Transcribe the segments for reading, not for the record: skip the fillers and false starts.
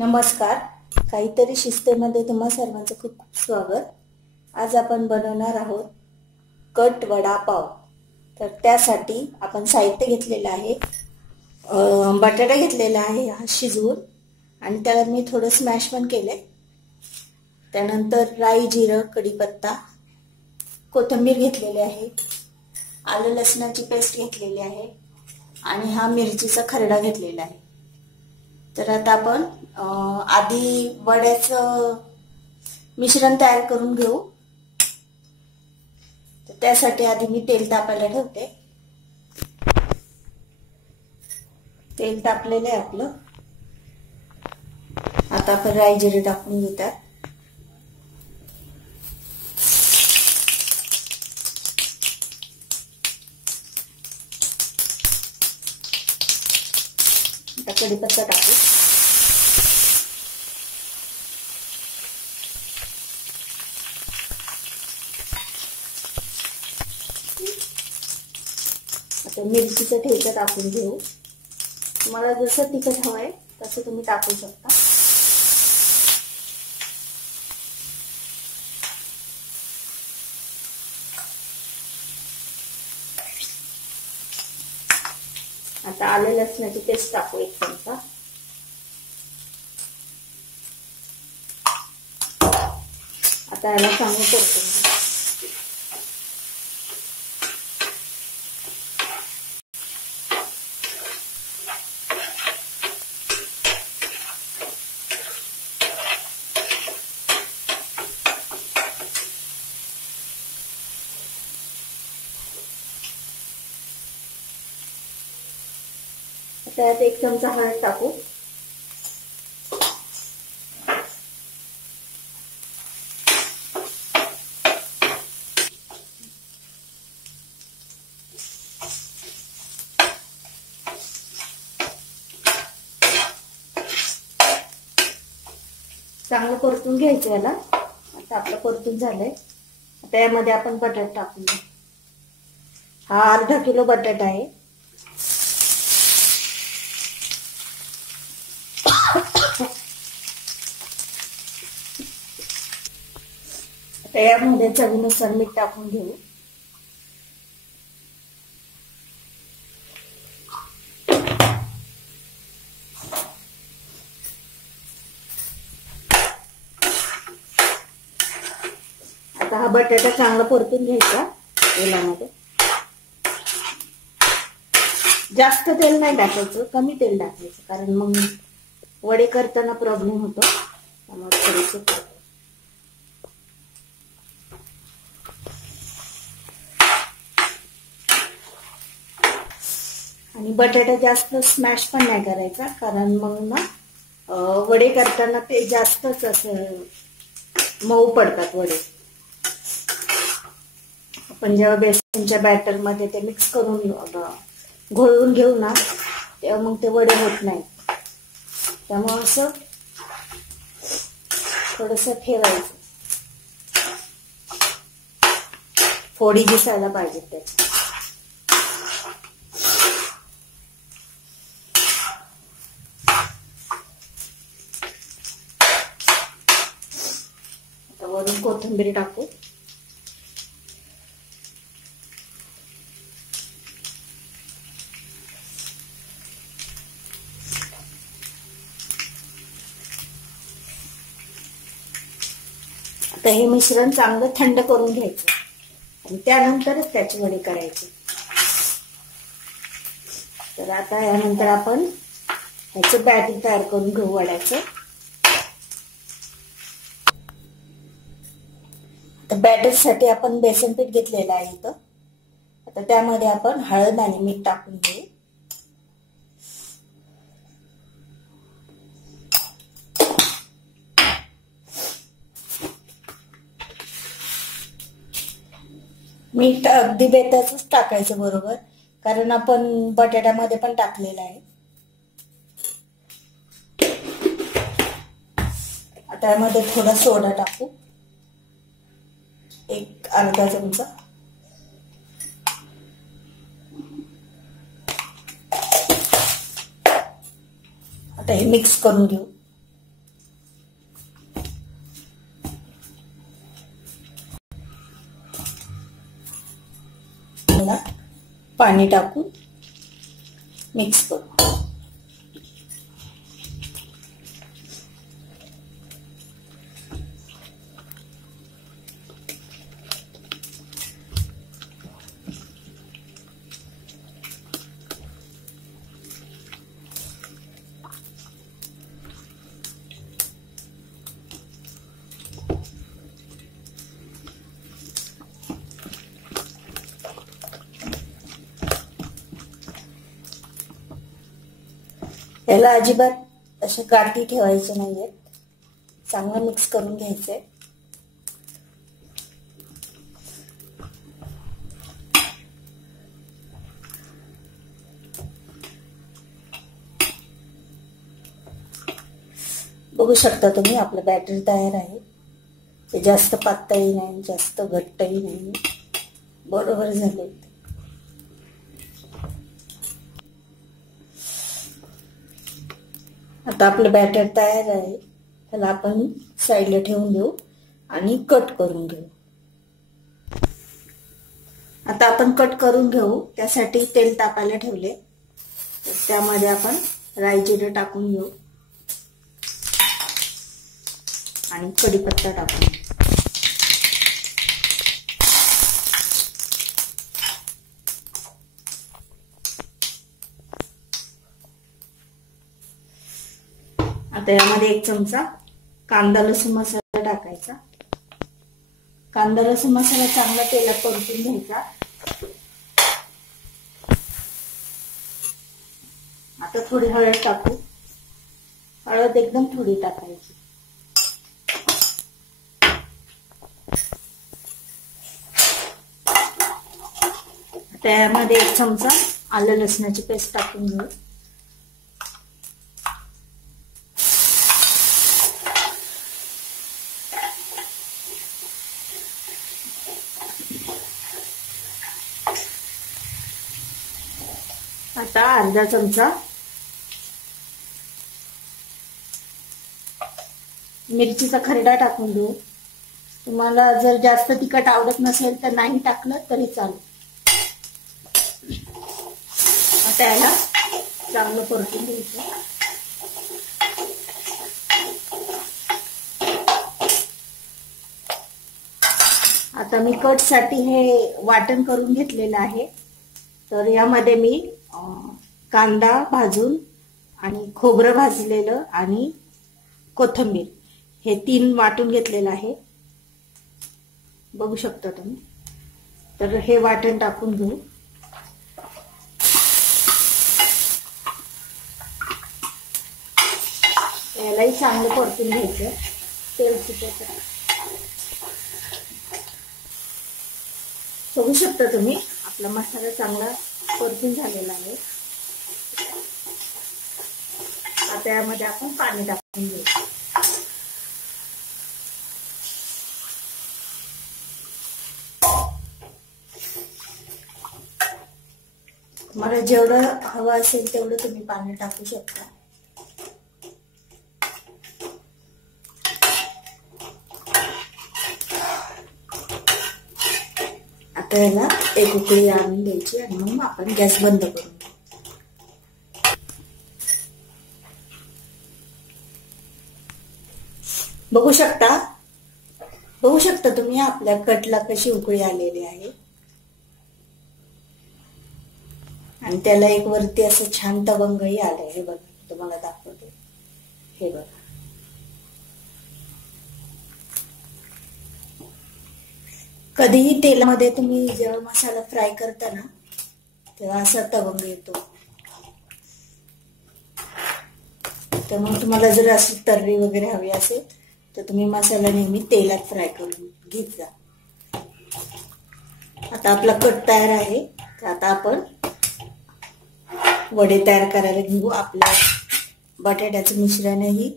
नमस्कार. काहीतरी शिस्तेमध्ये तुम्हा सर्वांचं खूप खूप स्वागत. आज आपण बनवणार आहोत कट वडापाव. तर त्यासाठी आपण साहित्य घेतलेलं आहे. बटाटा घेतलेला आहे हा शिजवून, आणि त्याला मी थोडं स्मॅश पण केलंय. त्यानंतर राई, जिरं, कढीपत्ता, कोथिंबीर घेतलेली आहे, आलं लसणाची पेस्ट घेतलेली आहे, आणि हा मिरचीचा खरडा घेतलेला आहे. तर आता आपण आधी वड्याचं मिश्रण तयार करून घेऊ. तर त्यासाठी आधी मी तेल तापायला ठेवते. तेल तापलेलं आहे आपलं. आता आपण राई जिरे टाकून घेतात. आता कढीपत्ता टाकू. आता मिरचीचं ठेचा टाकून घेऊ. तुम्हाला जसं तिखट हवंय तसं तुम्ही टाकू शकता. आता आलं लसणाची पेस्ट टाकू 1 चमचा. आता याला चांगलं परतून घेऊ. त्यात 1 चमचा हळद टाकू. चांगलं परतून घ्यायचं याला. आता आपलं परतून झालंय. आता यामध्ये आपण बटाटा टाकून घेऊ. हा अर्धा किलो बटाटा आहे. आता यामध्ये चवीनुसार मीठ टाकून घेऊ. आता हा बटाटा चांगला परतून घ्यायचा तेलामध्ये. जास्त तेल नाही टाकायचं, कमी तेल टाकायचं, कारण मग वडे करताना प्रॉब्लेम होतो. त्यामुळे थोडंसं आणि बटाटा जास्त स्मॅश पण नाही करायचा, कारण मग ना वडे करताना ते जास्तच असं मऊ पडतात वडे. आपण जेव्हा बेसनच्या बॅटर मध्ये ते मिक्स करून घोळून घेऊ ना, तेव्हा मग ते वडे होत नाही. त्यामुळे असं थोडस ठेवायचं. फोडी दिसायला पाहिजे त्याची. आता वरून कोथिंबीर टाकू. आता हे मिश्रण चांगलं थंड करून घ्यायचं, आणि त्यानंतरच त्याची वडी करायची. तर आता यानंतर आपण ह्याचं बॅटर तयार करून घेऊ वड्याचं. तर बॅटर साठी आपण बेसन पीठ घेतलेलं आहे इथं. आता त्यामध्ये आपण हळद आणि मीठ टाकून घेऊ. मीठ अगदी बेताचंच टाकायचं बरोबर, कारण आपण बटाट्यामध्ये पण टाकलेलं आहे. आता यामध्ये थोडा सोडा टाकू, 1 अर्धा चमचा. आता हे मिक्स करून घेऊ. पाणी टाकून मिक्स करू. याला अजिबात अशा गाठी ठेवायच्या नाहीयेत. चांगलं मिक्स करून घ्यायचंय. बघू शकता तुम्ही आपलं बॅटर तयार आहे. ते जास्त पातळही नाही, जास्त घट्टही नाही, बरोबर झाले. आता आपलं बॅटर तयार आहे. त्याला आपण साईडला ठेवून देऊ आणि कट करून घेऊ. आता आपण कट करून घेऊ. त्यासाठी तेल तापायला ठेवले. तर त्यामध्ये आपण राई जिरं टाकून घेऊ आणि कढीपत्ता टाकून घेऊ. आता यामध्ये 1 चमचा कांदा लसूण मसाला टाकायचा. कांदा लसूण मसाला चांगला तेलात परतून घ्यायचा. आता थोडी हळद टाकू. हळद एकदम थोडी टाकायची. त्यामध्ये 1 चमचा आलं लसणाची पेस्ट टाकून घेऊ. आता अर्धा चमचा मिरचीचा खरडा टाकून देऊ. तुम्हाला जर जास्त तिखट आवडत नसेल तर नाही टाकलं तरी चालेल. आता याला चांगलं परतून घ्यायचं. आता मी कट साठी हे वाटण करून घेतलेलं आहे. तर यामध्ये मी कांदा भाजून आणि खोबरं भाजलेलं आणि कोथिंबीर हे 3 वाटून घेतलेलं आहे. बघू शकता तुम्ही. तर हे वाटण टाकून घेऊ. यालाही चांगलं परतून घ्यायचं. तेल सुटायचं. बघू शकता तुम्ही आपला मसाला चांगला परतून झालेला आहे. आता यामध्ये आपण पाणी टाकून घेऊ. मला जेवढं हवं असेल तेवढं तुम्ही पाणी टाकू शकता. आता याला एक उकळी आणून द्यायची आणि मग आपण गॅस बंद करू. बघू शकता तुम्ही आपल्या कटला कशी उकळी आलेली आहे. आणि त्याला एक वरती असं छान तवंगही आलंय. हे बघा, तुम्हाला दाखवते. हे बघा. कधीही तेलामध्ये तुम्ही जेव्हा मसाला फ्राय करता ना तेव्हा असा तवंग येतो. त्यामुळे तुम्हाला जर अशी तर्री वगैरे हवी असेल तर तुम्ही मसाला नेहमी तेलात फ्राय करून घेत जा. आता आपला कट तयार आहे. तर आता आपण वडे तयार करायला घेऊ. आपल्या बटाट्याचं मिश्रणही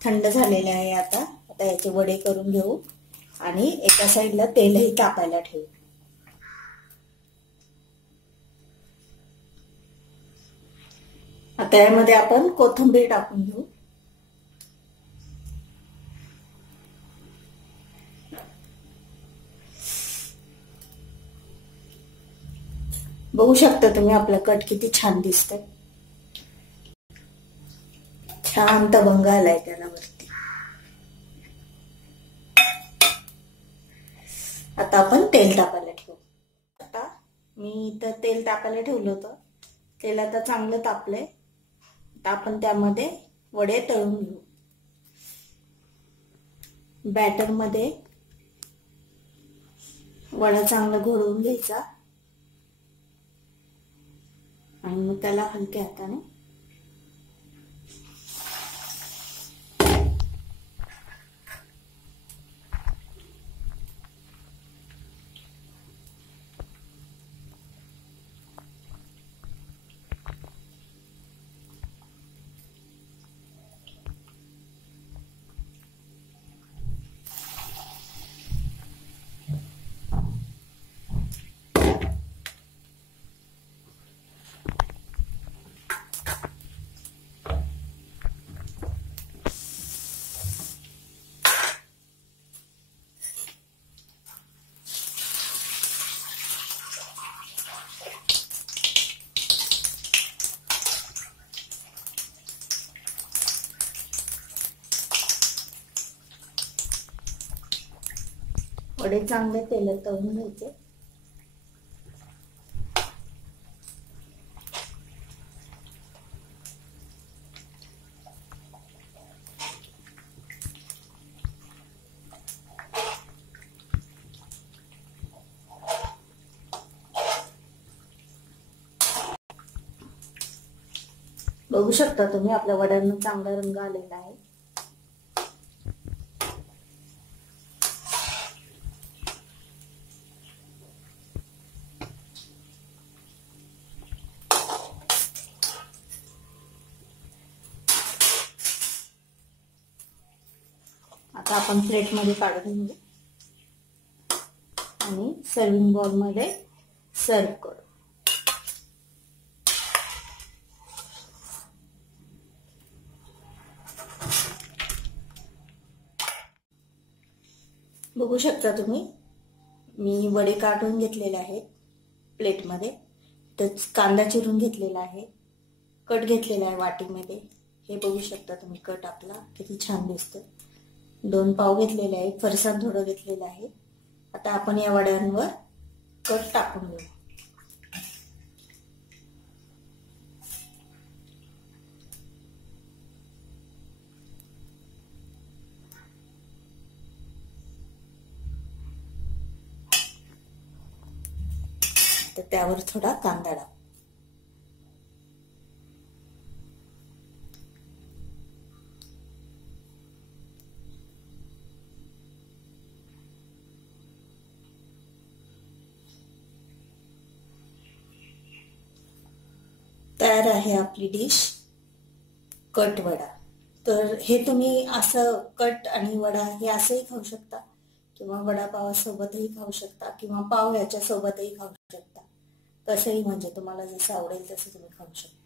थंड झालेले आहे. आता याचे वडे करून घेऊ आणि एका साईडला तेलही तापायला ठेवू. आता यामध्ये आपण कोथिंबीर टाकून घेऊ. बघू शकता तुम्ही आपला कट किती छान दिसतोय. छान तवंग आलाय त्याला वरती. आता आपण तेल तापायला ठेवू. आता मी इथं तेल तापायला ठेवलं होतं. तेल आता चांगलं तापलंय. आता आपण त्यामध्ये वडे तळून घेऊ. बॅटर मध्ये वडा चांगला घोळवून घ्यायचा आणि मग त्याला हलक्या हाताने वडे चांगले तेलात तळून घ्यायचे. बघू शकता तुम्ही आपल्या वड्यांना चांगला रंग आलेला आहे. आता आपण प्लेट मध्ये काढून घेऊ आणि सर्विंग बाउल मध्ये सर्व करू. बघू शकता तुम्ही मी वडे काढून घेतलेले आहेत प्लेट मध्ये. तर कांदा चिरून घेतलेला आहे. कट घेतलेला आहे वाटीमध्ये. हे बघू शकता तुम्ही कट आपला किती छान दिसतोय. 2 पाव घेतलेले आहे. फरसाण थोडं घेतलेलं आहे. आता आपण या वड्यांवर कट टाकून घेऊ. तर त्यावर थोडा कांदा टाक. तयार आहे आपली डिश कट वडा. तर हे तुम्ही असं कट आणि वडा हे असंही खाऊ शकता किंवा वडापावासोबतही खाऊ शकता किंवा पाव याच्या सोबतही खाऊ शकता. कसंही म्हणजे तुम्हाला जसं आवडेल तसं तुम्ही खाऊ शकता.